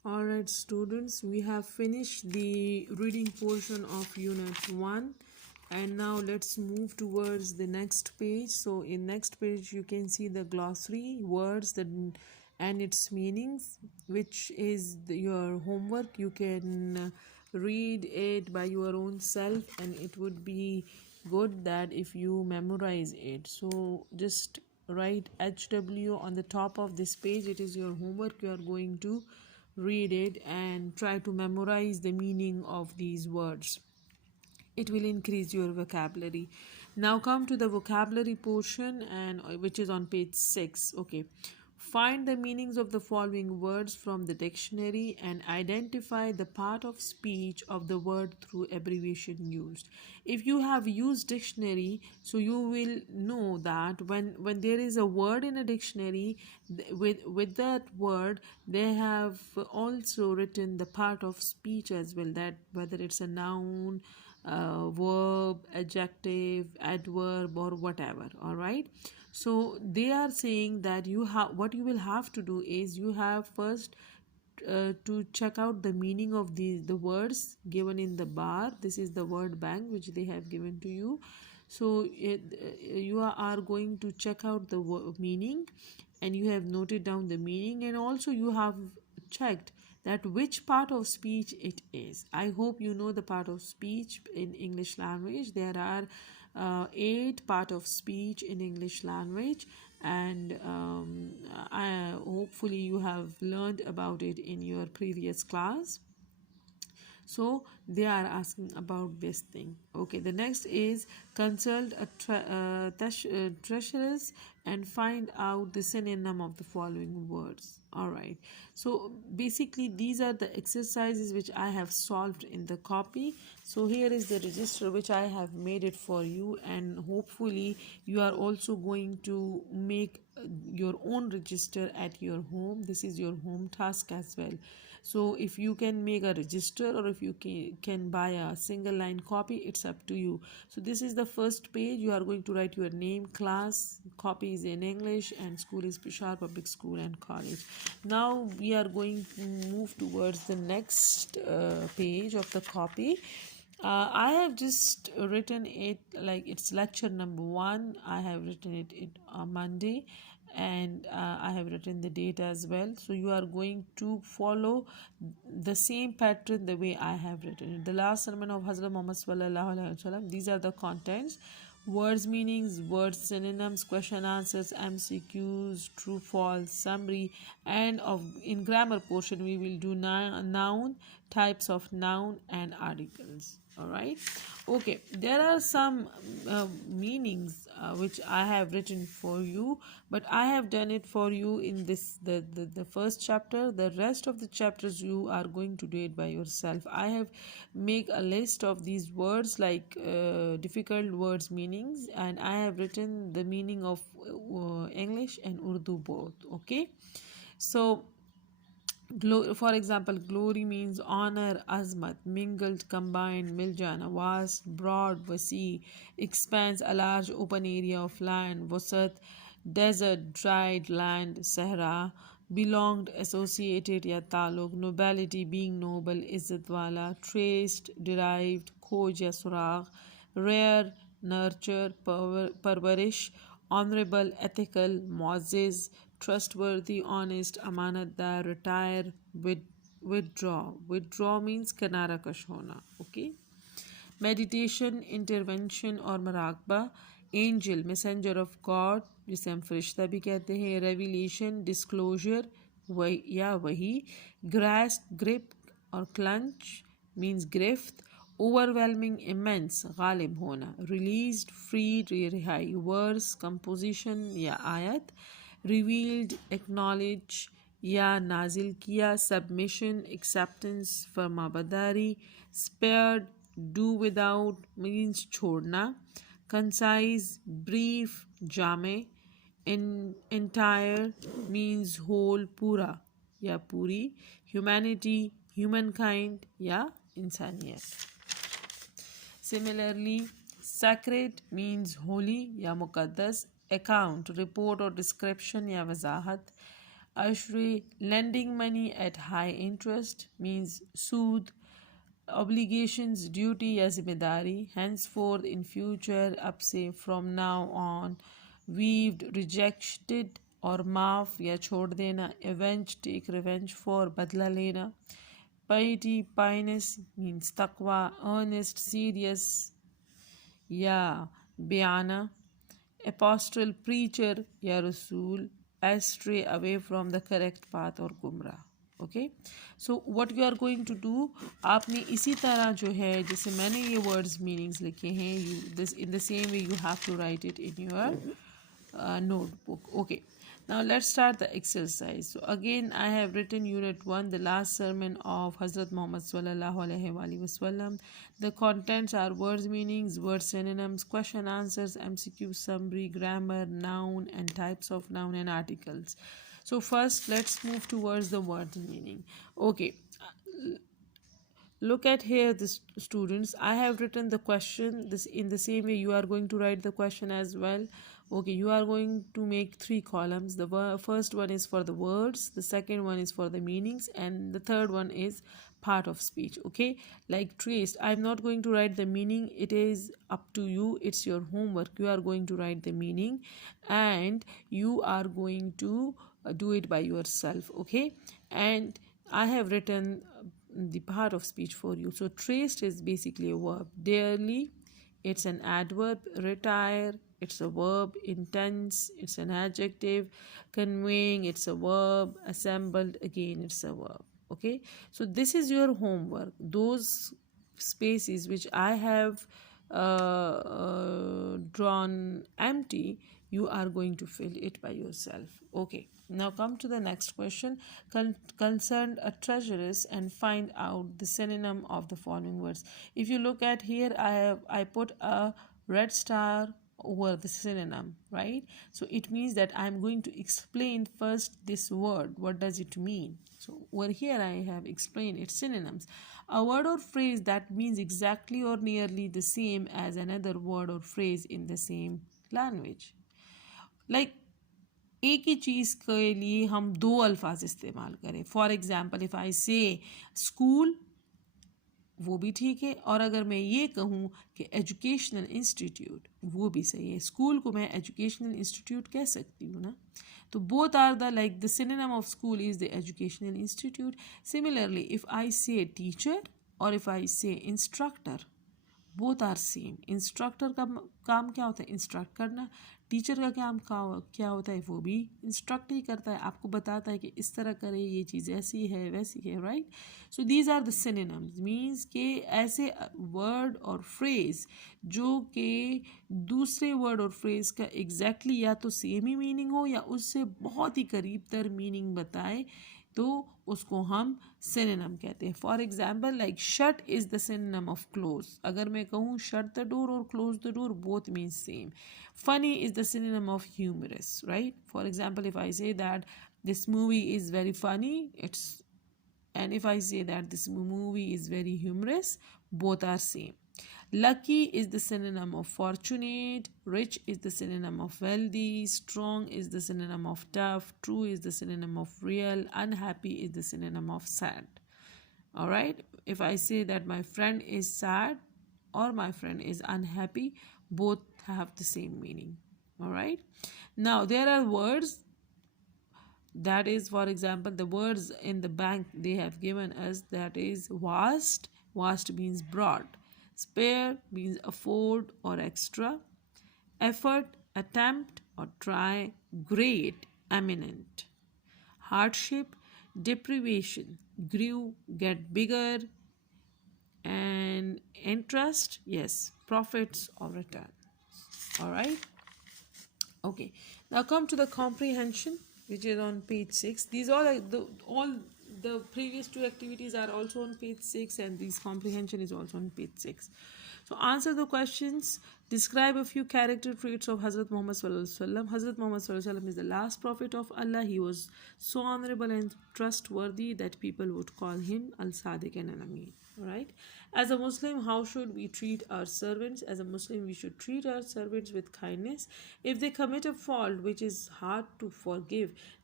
Alright, students, we have finished the reading portion of Unit 1, and now let's move towards the next page. So, in next page, you can see the glossary, words and its meanings, which is your homework. You can read it by your own self, and it would be good that if you memorize it. So, just write HW on the top of this page. It is your homework. You are going to read it and try to memorize the meaning of these words. It will increase your vocabulary. Now come to the vocabulary portion, and which is on page 6. Okay, find the meanings of the following words from the dictionary and identify the part of speech of the word through abbreviation used. If you have used dictionary, so you will know that when there is a word in a dictionary, with that word they have also written the part of speech as well, that whether it's a noun, verb, adjective, adverb, or whatever. All right, so they are saying that you have, what you will have to do is you have first to check out the meaning of the words given in the bar. This is the word bank which they have given to you. So you are going to check out the meaning, and you have noted down the meaning, and also you have checked that which part of speech it is. I hope you know the part of speech in English language. There are 8 part of speech in English language, and hopefully you have learned about it in your previous class. So they are asking about this thing. Okay, the next is consult a treasurer's and find out the synonym of the following words. All right, so basically these are the exercises which I have solved in the copy. So here is the register which I have made it for you, and hopefully you are also going to make your own register at your home. This is your home task as well. So if you can make a register, or if you can buy a single line copy, it's up to you. So this is the first page. You are going to write your name, class, copy is in English, and school is Peshawar Public School and College. Now we are going to move towards the next page of the copy. I have just written it like it's lecture number 1. I have written it on Monday, and I have written the date as well. So you are going to follow the same pattern the way I have written it. The last sermon of Hazrat Muhammad sallallahu alaihi wasallam. These are the contents: words meanings, words synonyms, question answers, MCQs, true false, summary, and in grammar portion we will do noun, types of noun, and articles. All right, okay, there are some meanings which I have written for you, but I have done it for you in this the first chapter. The rest of the chapters you are going to do it by yourself. I have make a list of these words, like difficult words meanings, and I have written the meaning of English and Urdu both. Okay, so for example, glory means honor, azmat, mingled, combined, miljana, vast, broad, wasi, expanse, a large open area of land, wasat, desert, dried land, sahara, belonged, associated, ya taluk, nobility, being noble, izzat wala, traced, derived, khoj ya suragh, rare, nurture, parvarish, honorable, ethical, muazzez, trustworthy, honest, amanatdar, retire, withdraw. Withdraw means kanara kash hona. Okay. Meditation, intervention और मराकबा. Angel, messenger of God, जिसे हम फरिश्ता भी कहते हैं. Revelation, disclosure, वही या वही. Grasp, grip और clutch means grift. Overwhelming, immense, Ghalib होना. Released, freed, रिहाई. Verse, composition या आयत. Revealed, acknowledge या नाजिल किया. Submission, acceptance, फरमाबरदारी. Spared, do without means छोड़ना. Concise, brief, जामे. Entire means whole, पूरा या पूरी. Humanity, humankind या इंसानियत. Similarly, sacred means holy या मुकद्दस. Account, report or description या वजाहत. Ashri, lending money at high interest means sood. Obligations, duty या जिम्मेदारी, henceforth, in future, अब से, from now on. Weaved, rejected और माफ या छोड़ देना. Avenge, take revenge for, बदला लेना. Piety, pious means taqwa. Earnest, serious या बयाना. Apostle, preacher या रसूल. Astray, away from the correct path और गुमराह. Okay, so what you are going to do, आपने इसी तरह जो है जैसे मैंने ये वर्ड्स मीनिंग्स लिखे हैं, you this in the same way you have to right it in your notebook. Okay, now let's start the exercise. So again, I have written unit 1, the last sermon of Hazrat Muhammad sallallahu alaihi wasallam. The contents are words meanings, word synonyms, question answers, MCQ summary, grammar, noun and types of noun and articles. So first let's move towards the word meaning. Okay, look at here the students, I have written the question this in the same way you are going to write the question as well. Okay, you are going to make 3 columns. The first one is for the words, the second one is for the meanings, and the third one is part of speech. Okay, like traced, I'm not going to write the meaning, it is up to you, it's your homework. You are going to write the meaning and you are going to do it by yourself. Okay, and I have written the part of speech for you. So traced is basically a verb. Dearly, it's an adverb. Retire, it's a verb. Intense, it's an adjective. Conveying, it's a verb. Assembled, again it's a verb. Okay, so this is your homework. Those spaces which I have drawn empty, you are going to fill it by yourself. Okay, now come to the next question. Concerned a treasuress and find out the synonym of the following words. If you look at here, I put a red star over the synonym, right? So it means that I'm going to explain first this word. What does it mean? So over here I have explained its synonyms. A word or phrase that means exactly or nearly the same as another word or phrase in the same language. Like एक ही चीज़ के लिए हम 2 अल्फाज इस्तेमाल करें. For example if I से school, वो भी ठीक है, और अगर मैं ये कहूँ कि एजुकेशनल इंस्टीट्यूट, वो भी सही है. स्कूल को मैं एजुकेशनल इंस्टीट्यूट कह सकती हूँ ना. तो both are the, like the synonym of school is the educational institute. Similarly, if I say teacher or if I say instructor, both are same. Instructor का काम क्या होता है? इंस्ट्रक्ट करना. टीचर का काम क्या होता है? वो भी इंस्ट्रक्ट ही करता है, आपको बताता है कि इस तरह करे, ये चीज़ ऐसी है वैसी है, right. So these are the synonyms, means के ऐसे वर्ड और फ्रेज जो कि दूसरे वर्ड और फ्रेज का एग्जैक्टली या तो सेम ही मीनिंग हो या उससे बहुत ही करीब तर मीनिंग बताए, तो उसको हम सिनोनिम कहते हैं. For example like shut is the synonym of close. अगर मैं कहूँ शट द डोर और close the door, both means same. Funny is the synonym of humerus, right. For example if I say that this movie is very funny, it's, and if I say that this movie is very humorous, both are same. Lucky is the synonym of fortunate, rich is the synonym of wealthy, strong is the synonym of tough, true is the synonym of real, unhappy is the synonym of sad. All right, if I say that my friend is sad or my friend is unhappy, both have the same meaning. All right, now there are words, that is, for example, the words in the bank they have given us, that is vast. Vast means broad. Spare means afford or extra. Effort, attempt or try. Great, eminent. Hardship, deprivation. Grew, get bigger. And interest, yes, profits or return. All right. Okay, now come to the comprehension, which is on page 6. These all the previous 2 activities are also on page 6, and this comprehension is also on page 6. So answer the questions. Describe a few character traits of Hazrat Muhammad sallallahu alaihi wasallam. Hazrat Muhammad sallallahu alaihi wasallam is the last prophet of Allah. He was so honorable and trustworthy that people would call him Al-Sadiq and Al-Amin. Right? As a Muslim, how should we treat our servants? As a Muslim, we should treat our servants with kindness. If they commit a fault which is hard to forgive,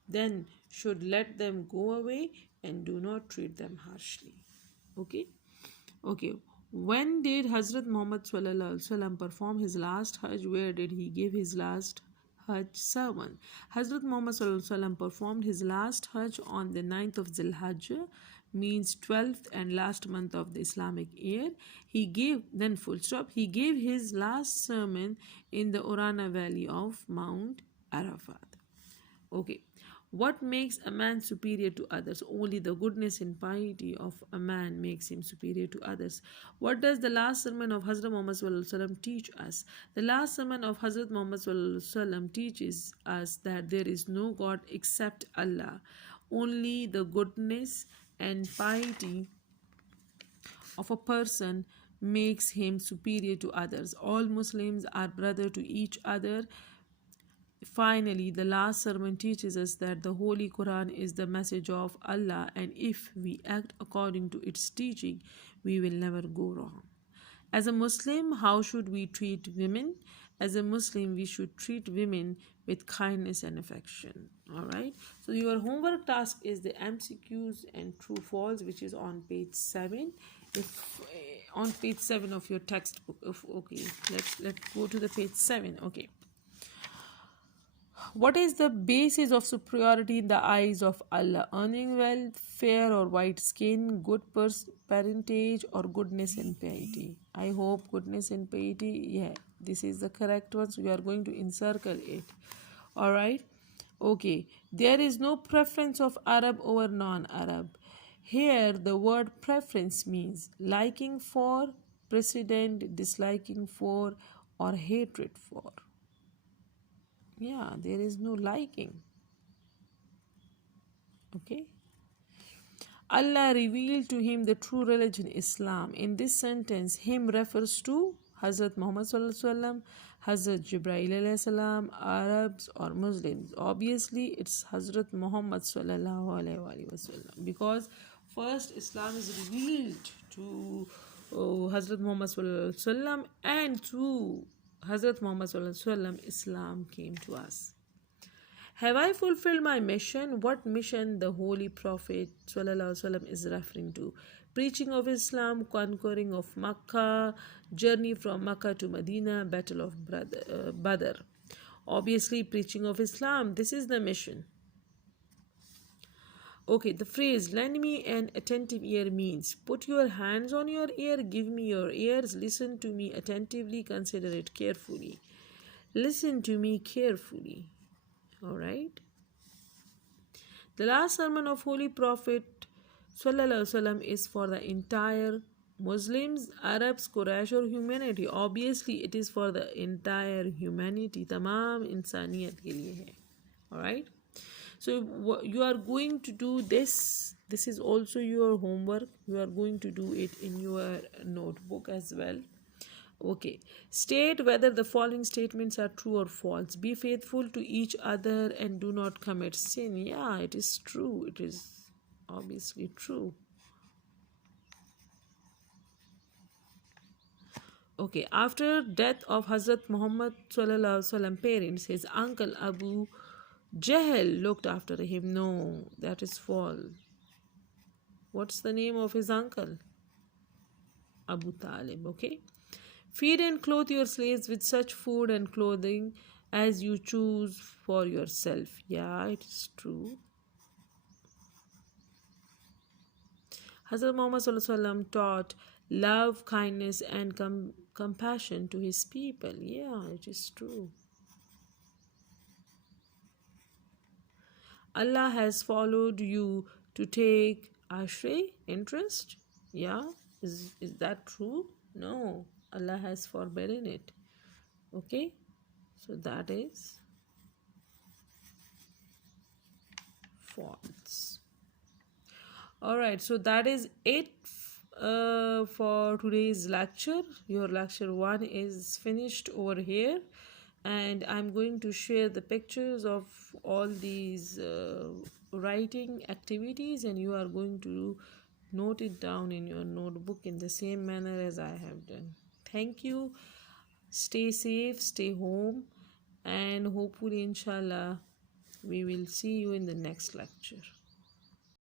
then should let them go away and do not treat them harshly. Okay. Okay. When did Hazrat Muhammad Sallallahu Alaihi Wasallam perform his last Hajj? Where did he give his last Hajj sermon? Hazrat Muhammad Sallallahu Alaihi Wasallam performed his last Hajj on the 9th of Zilhajjah, means 12th and last month of the Islamic year. He gave, then full stop, he gave his last sermon in the Urana valley of Mount Arafat. Okay. What makes a man superior to others? Only the goodness and piety of a man makes him superior to others. What does the last sermon of Hazrat Muhammad Sallallahu Alaihi Wasallam teach us? The last sermon of Hazrat Muhammad Sallallahu Alaihi Wasallam teaches us that there is no God except Allah. Only the goodness and piety of a person makes him superior to others. All Muslims are brother to each other. Finally, the last sermon teaches us that the Holy Quran is the message of Allah, and if we act according to its teaching, we will never go wrong. As a Muslim, how should we treat women? As a Muslim, we should treat women with kindness and affection. Alright, so your homework task is the MCQs and true false, which is on page 7. If on page 7 of your textbook. Okay, let's go to the page 7. Okay. What is the basis of superiority in the eyes of Allah? Earning wealth, fair or white skin, good parentage, or goodness and piety? I hope goodness and piety. Yeah, this is the correct one. So we are going to encircle it. Alright. Okay. There is no preference of Arab over non-Arab. Here, the word preference means liking for, precedent, disliking for, or hatred for. Yeah, there is no liking. Okay. Allah revealed to him the true religion, Islam. In this sentence, him refers to Hazrat Muhammad Sallallahu Alaihi Wasallam, Hazrat Jibreel Alayhi Salam, Arabs or Muslims. Obviously, it's Hazrat Muhammad Sallallahu Alaihi Wasallam, because first Islam is revealed to Hazrat Muhammad Sallallahu Alaihi Wasallam, and through Hazrat Muhammad Sallallahu Alaihi Wasallam, Islam came to us. Have I fulfilled my mission? What mission the Holy Prophet Sallallahu Alaihi Wasallam is referring to? Preaching of Islam, conquering of Makkah, journey from Makkah to Medina, battle of Badr. Obviously, preaching of Islam, this is the mission. Okay, the phrase lend me an attentive ear means put your hands on your ear, give me your ears, listen to me attentively, consider it carefully. Listen to me carefully. Alright. The last sermon of Holy Prophet Sallallahu Alaihi Wasallam is for the entire Muslims, Arabs, Quraysh or humanity. Obviously, it is for the entire humanity. Tamam insaniyat ke liye hai. Alright. So you are going to do this. This is also your homework. You are going to do it in your notebook as well. Okay. State whether the following statements are true or false. Be faithful to each other and do not commit sin. Yeah, it is true. It is obviously true. Okay. After death of Hazrat Muhammad Sallallahu Alaihi Wasallam parents, his uncle Abu Jahl looked after him. No, that is false. What's the name of his uncle? Abu Talib. Okay. Feed and clothe your slaves with such food and clothing as you choose for yourself. Yeah, it is true. Hazrat Muhammad Sallallahu Alaihi Wasallam taught love, kindness, and compassion to his people. Yeah, it is true. Allah has followed you to take ashray, interest. Yeah, is that true? No, Allah has forbidden it. Okay, so that is false. Alright, so that is it for today's lecture. Your lecture 1 is finished over here, and I'm going to share the pictures of all these writing activities, and you are going to note it down in your notebook in the same manner as I have done. Thank you. Stay safe, stay home, and hopefully inshallah We will see you in the next lecture.